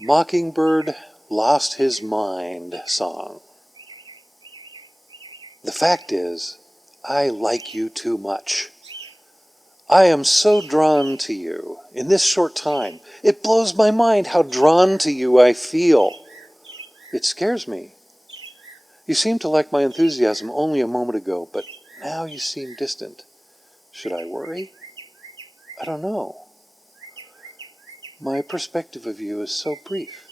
Mockingbird Lost His Mind song. The fact is, I like you too much. I am so drawn to you in this short time. It blows my mind how drawn to you I feel. It scares me. You seemed to like my enthusiasm only a moment ago, but now you seem distant. Should I worry? I don't know. My perspective of you is so brief.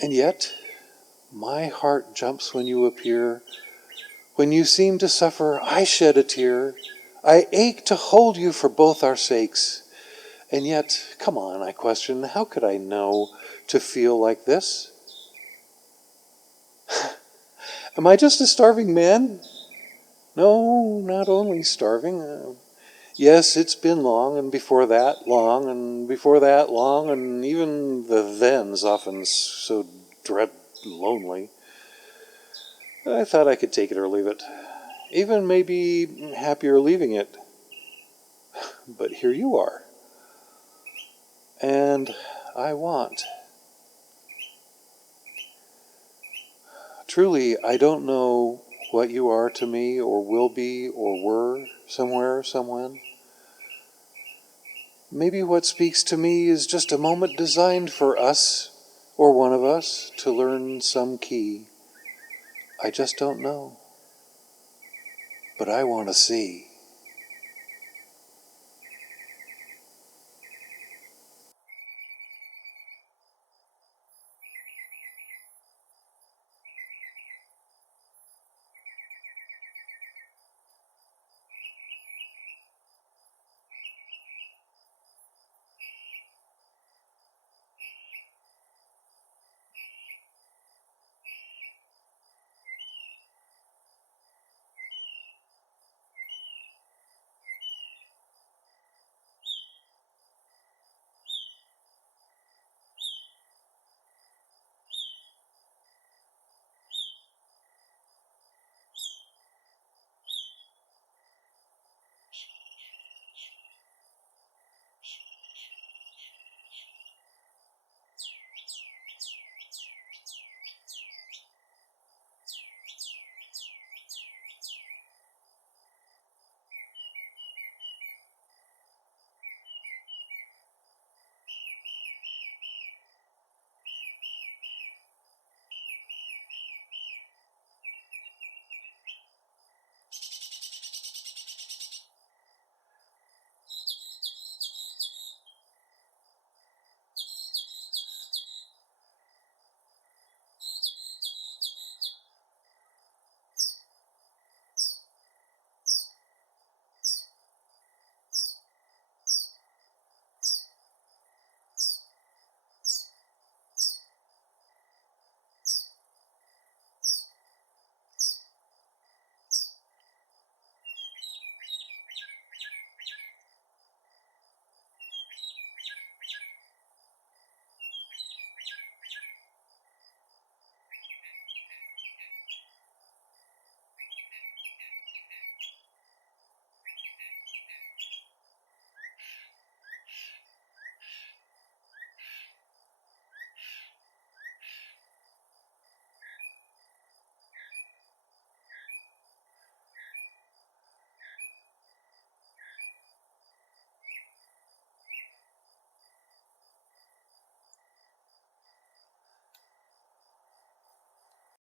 And yet, my heart jumps when you appear. When you seem to suffer, I shed a tear. I ache to hold you for both our sakes. And yet, come on, I question, how could I know to feel like this? Am I just a starving man? No, not only starving. Yes, it's been long, and before that, long, and before that, long, and even the then's often so dread lonely. I thought I could take it or leave it. Even maybe happier leaving it. But here you are. And I want. Truly, I don't know what you are to me, or will be, or were, somewhere, someone. Maybe what speaks to me is just a moment designed for us, or one of us, to learn some key. I just don't know. But I want to see.